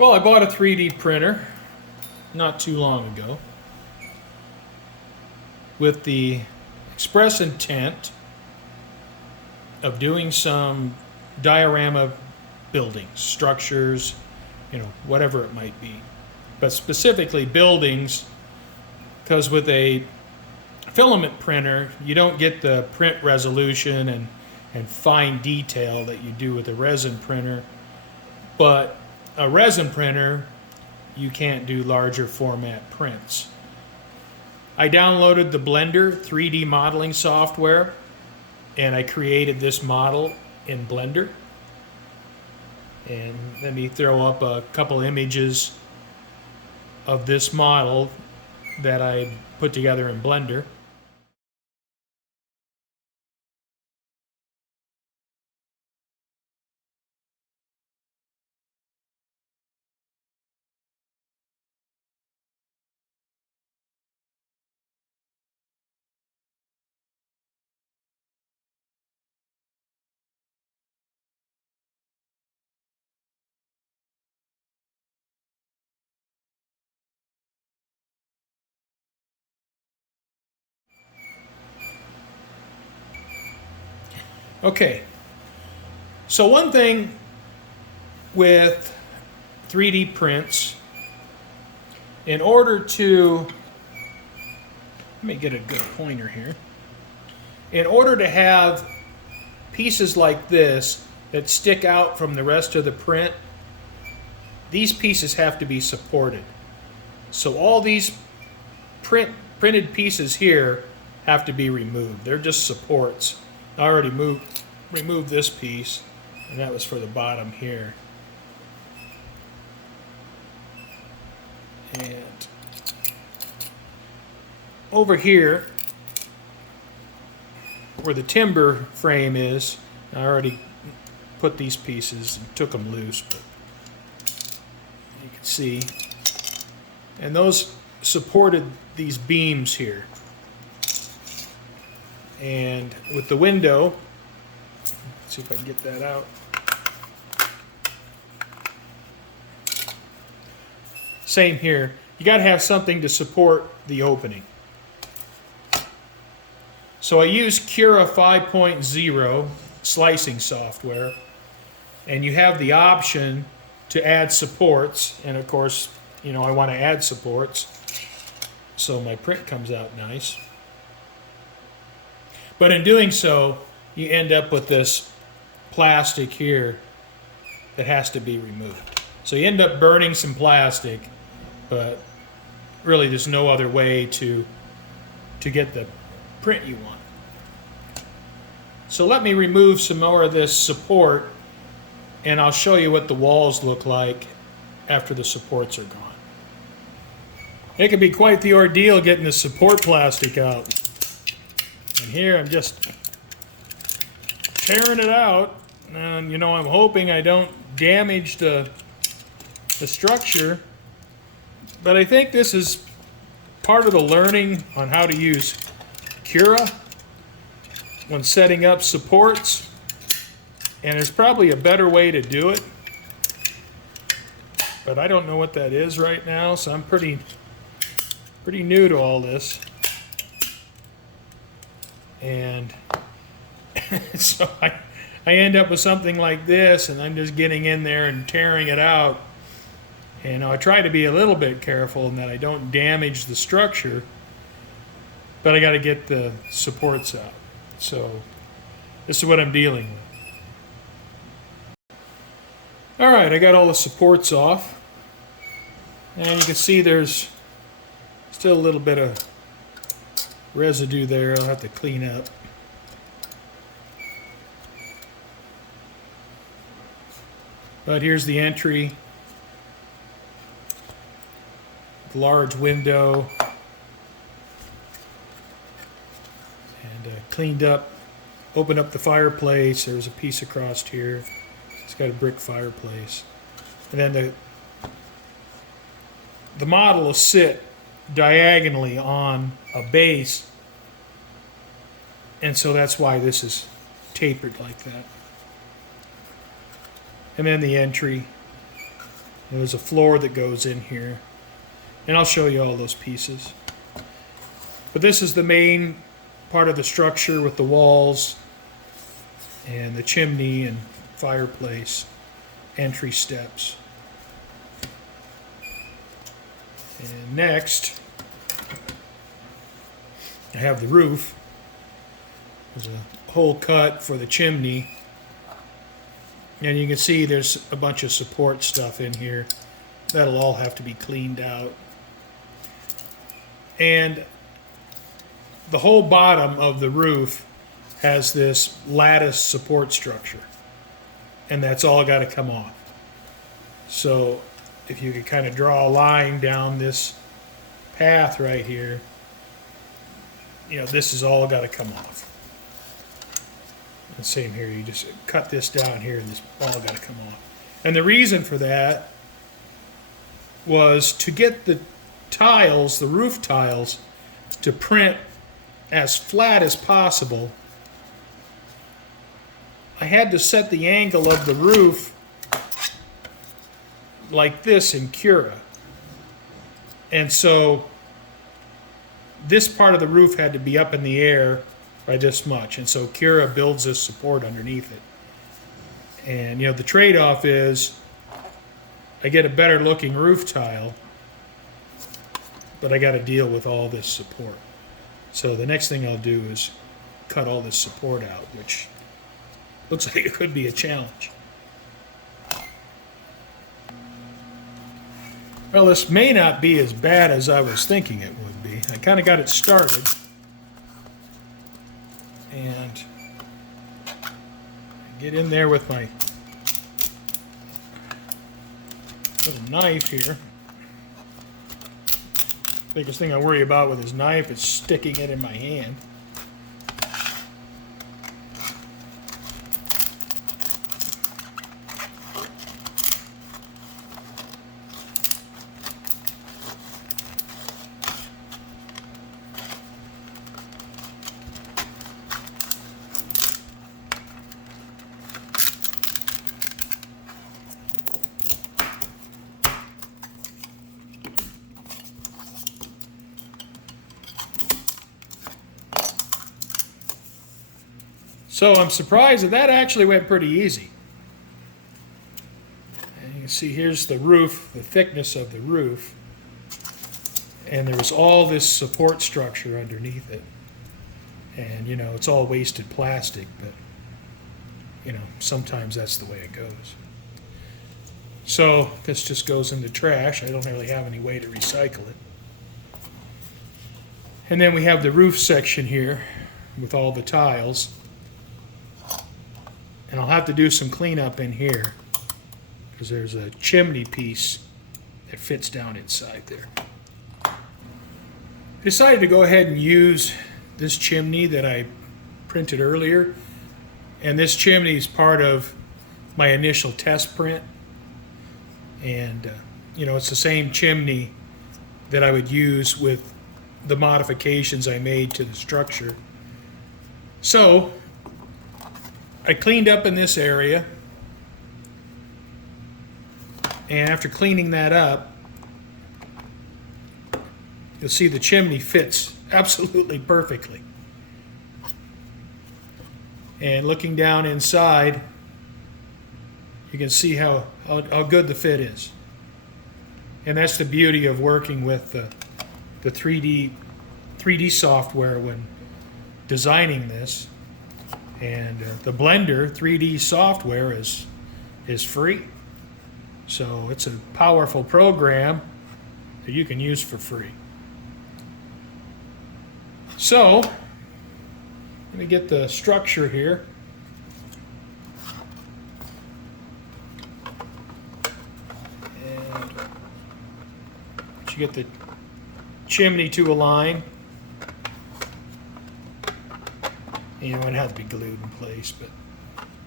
Well, I bought a 3D printer not too long ago with the express intent of doing some diorama buildings, structures, whatever it might be. But specifically buildings, because with a filament printer, you don't get the print resolution and fine detail that you do with a resin printer. But a resin printer, you can't do larger format prints. I downloaded the Blender 3D modeling software, and I created this model in Blender. And let me throw up a couple images of this model that I put together in Blender. Okay, so one thing with 3D prints, in order to, let me get a good pointer here. In order to have pieces like this that stick out from the rest of the print, these pieces have to be supported. So all these printed pieces here have to be removed. They're just supports. I already removed this piece, and that was for the bottom here. And over here, where the timber frame is, I already put these pieces and took them loose, but you can see. And those supported these beams here. And with the window, let's see if I can get that out. Same here. You got to have something to support the opening. So I use Cura 5.0 slicing software, and you have the option to add supports, and of course, I want to add supports so my print comes out nice. But in doing so, you end up with this plastic here that has to be removed. So you end up burning some plastic, but really there's no other way to get the print you want. So let me remove some more of this support, and I'll show you what the walls look like after the supports are gone. It can be quite the ordeal getting the support plastic out. And here I'm just tearing it out, and I'm hoping I don't damage the structure, but I think this is part of the learning on how to use Cura when setting up supports, and there's probably a better way to do it, but I don't know what that is right now, so I'm pretty new to all this. And so I end up with something like this, and I'm just getting in there and tearing it out. And I try to be a little bit careful in that I don't damage the structure, but I got to get the supports out. So this is what I'm dealing with. All right, I got all the supports off, and you can see there's still a little bit of residue there I'll have to clean up. But here's the entry. Large window. And cleaned up, opened up the fireplace. There's a piece across here. It's got a brick fireplace. And then the model will sit diagonally on a base, and so that's why this is tapered like that. And then the entry, There's a floor that goes in here. And I'll show you all those pieces. But this is the main part of the structure with the walls and the chimney and fireplace, entry steps. And next, I have the roof. There's a hole cut for the chimney. And you can see there's a bunch of support stuff in here. That'll all have to be cleaned out. And the whole bottom of the roof has this lattice support structure. And that's all got to come off. So if you could kind of draw a line down this path right here, this is all got to come off. And same here, you just cut this down here and this all got to come off. And the reason for that was to get the tiles, the roof tiles, to print as flat as possible. I had to set the angle of the roof like this in Cura. And so this part of the roof had to be up in the air by this much. And so Cura builds this support underneath it. And the trade-off is I get a better looking roof tile, but I got to deal with all this support. So the next thing I'll do is cut all this support out, which looks like it could be a challenge. Well, this may not be as bad as I was thinking it would be. I kind of got it started. And get in there with my little knife here. Biggest thing I worry about with this knife is sticking it in my hand. So I'm surprised that actually went pretty easy. And you can see here's the roof, the thickness of the roof. And there was all this support structure underneath it. And, it's all wasted plastic, but, sometimes that's the way it goes. So this just goes in the trash. I don't really have any way to recycle it. And then we have the roof section here with all the tiles. And I'll have to do some cleanup in here because there's a chimney piece that fits down inside there. I decided to go ahead and use this chimney that I printed earlier. And this chimney is part of my initial test print. And, it's the same chimney that I would use with the modifications I made to the structure. So I cleaned up in this area, and after cleaning that up, you'll see the chimney fits absolutely perfectly. And looking down inside, you can see how good the fit is. And that's the beauty of working with the 3D software when designing this. And the Blender 3D software is free. So it's a powerful program that you can use for free. So, let me get the structure here. And you get the chimney to align. It would have to be glued in place, but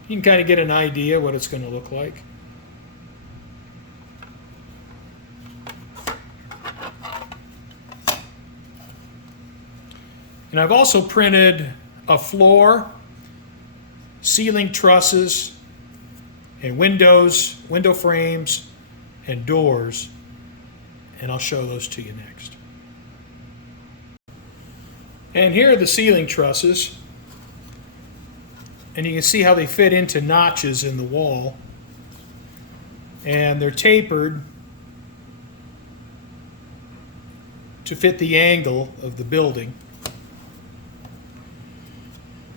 you can kind of get an idea what it's going to look like. And I've also printed a floor, ceiling trusses, and windows, window frames, and doors, and I'll show those to you next. And here are the ceiling trusses, and you can see how they fit into notches in the wall, and they're tapered to fit the angle of the building.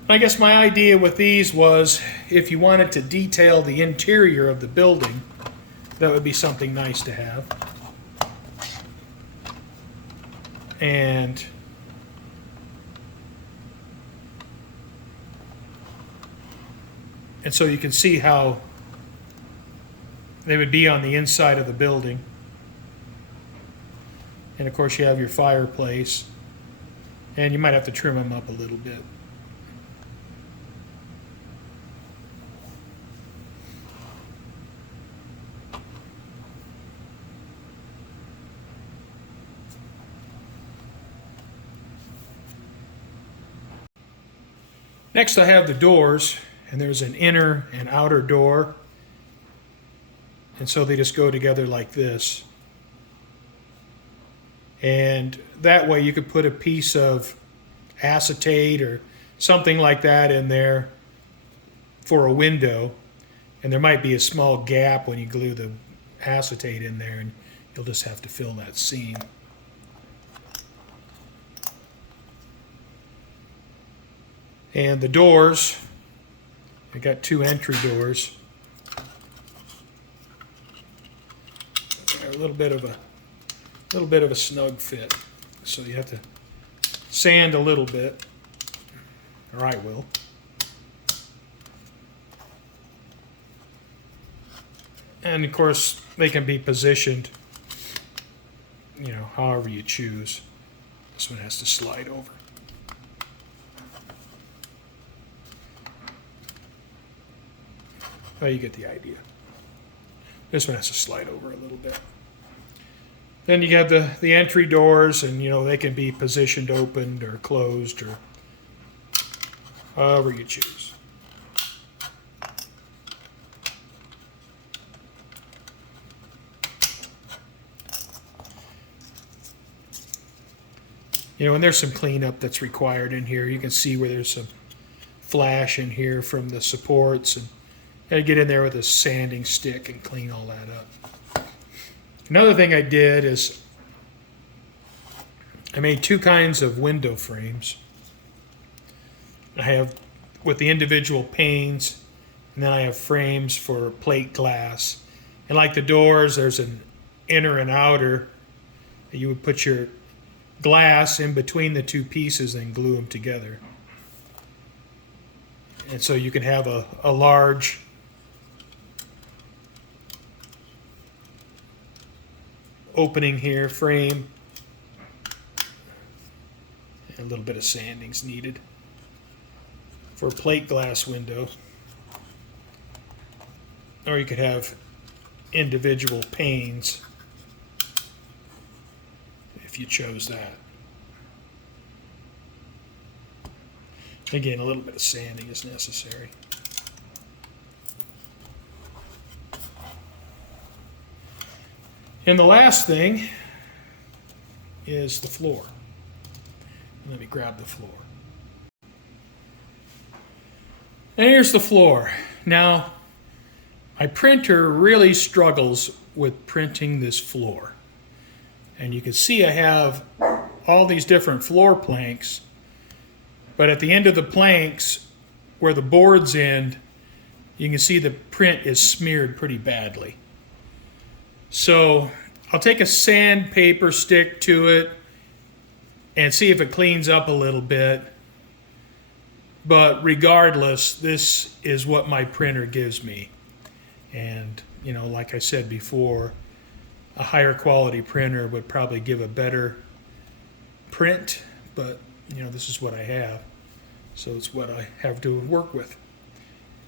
I guess my idea with these was if you wanted to detail the interior of the building, that would be something nice to have. And so you can see how they would be on the inside of the building. And of course you have your fireplace, and you might have to trim them up a little bit. Next I have the doors, and there's an inner and outer door, and so they just go together like this. And that way you could put a piece of acetate or something like that in there for a window, and there might be a small gap when you glue the acetate in there, and you'll just have to fill that seam. And the doors, I got two entry doors. They're a little bit of a snug fit, so you have to sand a little bit, or I will. And of course, they can be positioned, however you choose. This one has to slide over. Oh, you get the idea. This one has to slide over a little bit. Then you got the entry doors, and they can be positioned opened or closed or however you choose. And there's some cleanup that's required in here. You can see where there's some flash in here from the supports, and I get in there with a sanding stick and clean all that up. Another thing I did is I made two kinds of window frames. I have with the individual panes, and then I have frames for plate glass. And like the doors, there's an inner and outer. You would put your glass in between the two pieces and glue them together. And so you can have a large opening here, frame, and a little bit of sanding's needed for a plate glass window. Or you could have individual panes if you chose that. Again, a little bit of sanding is necessary. And the last thing is the floor. Let me grab the floor. And here's the floor. Now, my printer really struggles with printing this floor. And you can see I have all these different floor planks, but at the end of the planks, where the boards end, you can see the print is smeared pretty badly. So I'll take a sandpaper stick to it and see if it cleans up a little bit. But regardless, this is what my printer gives me. And, like I said before, a higher quality printer would probably give a better print, but, this is what I have. So it's what I have to work with.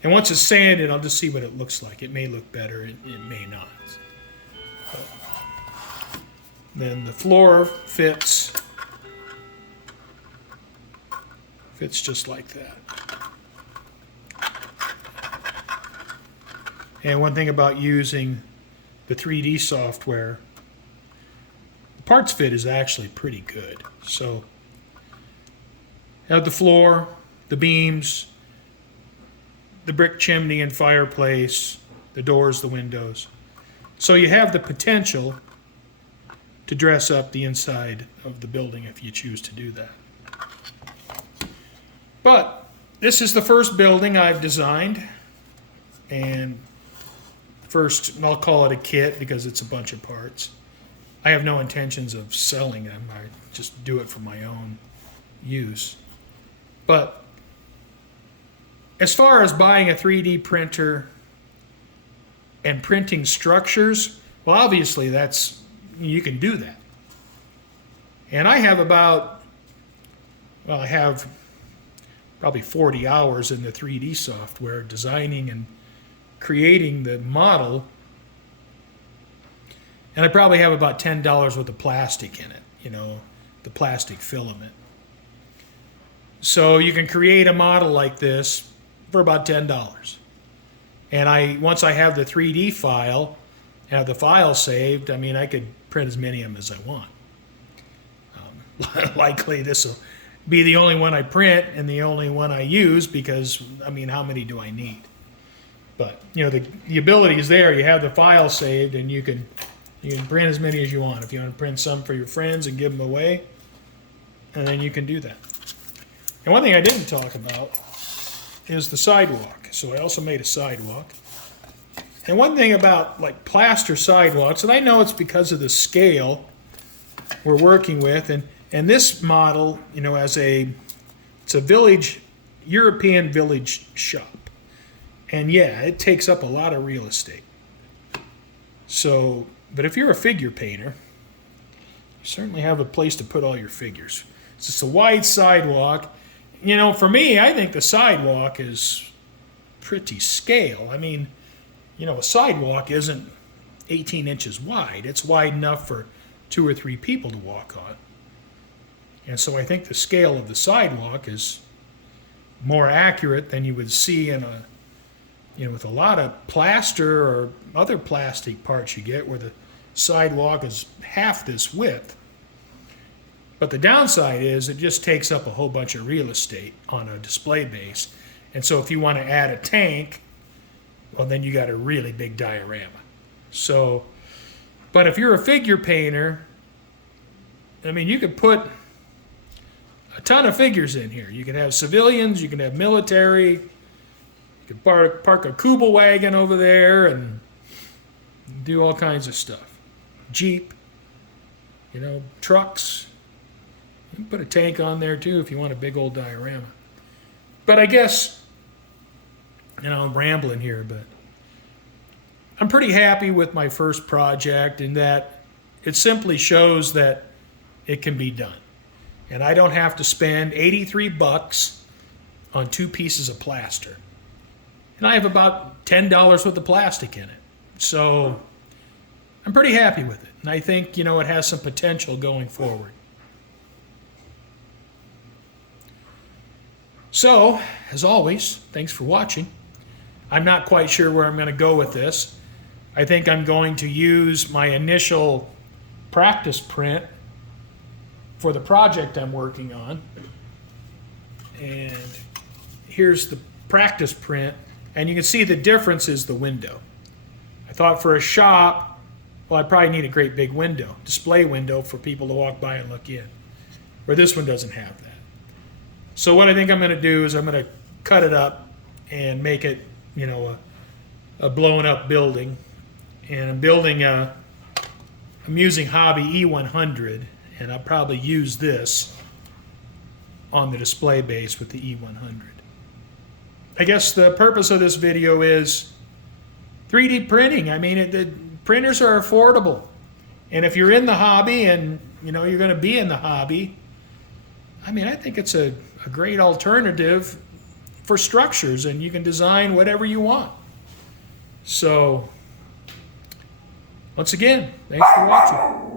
And once it's sanded, I'll just see what it looks like. It may look better, it may not. Then the floor fits just like that. And one thing about using the 3D software, the parts fit is actually pretty good. So have the floor, the beams, the brick chimney and fireplace, the doors, the windows. So you have the potential to dress up the inside of the building if you choose to do that. But this is the first building I've designed, and first, I'll call it a kit because it's a bunch of parts. I have no intentions of selling them. I just do it for my own use. But as far as buying a 3D printer and printing structures, well, obviously you can do that. And I have I have probably 40 hours in the 3D software designing and creating the model, and I probably have about $10 worth of plastic in it, the plastic filament. So you can create a model like this for about $10. And once I have the 3D file, have the file saved, I could print as many of them as I want. Likely this will be the only one I print and the only one I use because, how many do I need? But, the ability is there. You have the file saved, and you can print as many as you want. If you want to print some for your friends and give them away, and then you can do that. And one thing I didn't talk about is the sidewalk. So I also made a sidewalk. And one thing about plaster sidewalks, and I know it's because of the scale we're working with, and this model, it's a village, European village shop. And yeah, it takes up a lot of real estate. So, but if you're a figure painter, you certainly have a place to put all your figures. It's just a wide sidewalk. For me, I think the sidewalk is pretty scale. A sidewalk isn't 18 inches wide. It's wide enough for 2 or 3 people to walk on. And so I think the scale of the sidewalk is more accurate than you would see in with a lot of plaster or other plastic parts you get where the sidewalk is half this width. But the downside is it just takes up a whole bunch of real estate on a display base. And so if you want to add a tank, well, then you got a really big diorama. So, but if you're a figure painter, you could put a ton of figures in here. You can have civilians, you can have military, you can park a Kubel wagon over there and do all kinds of stuff. Jeep, trucks. You can put a tank on there too if you want a big old diorama. But I guess, I'm rambling here, but I'm pretty happy with my first project in that it simply shows that it can be done. And I don't have to spend $83 on 2 pieces of plaster. And I have about $10 worth of plastic in it. So I'm pretty happy with it. And I think, it has some potential going forward. So, as always, thanks for watching. I'm not quite sure where I'm going to go with this. I think I'm going to use my initial practice print for the project I'm working on. And here's the practice print. And you can see the difference is the window. I thought for a shop, well, I'd probably need a great big window, display window for people to walk by and look in. Where this one doesn't have that. So what I think I'm going to do is I'm going to cut it up and make it, a blown up building. And I'm using Hobby E100, and I'll probably use this on the display base with the E100. I guess the purpose of this video is 3D printing. The printers are affordable. And if you're in the hobby and, you're going to be in the hobby, I think it's a great alternative for structures, and you can design whatever you want. So, once again, thanks for watching.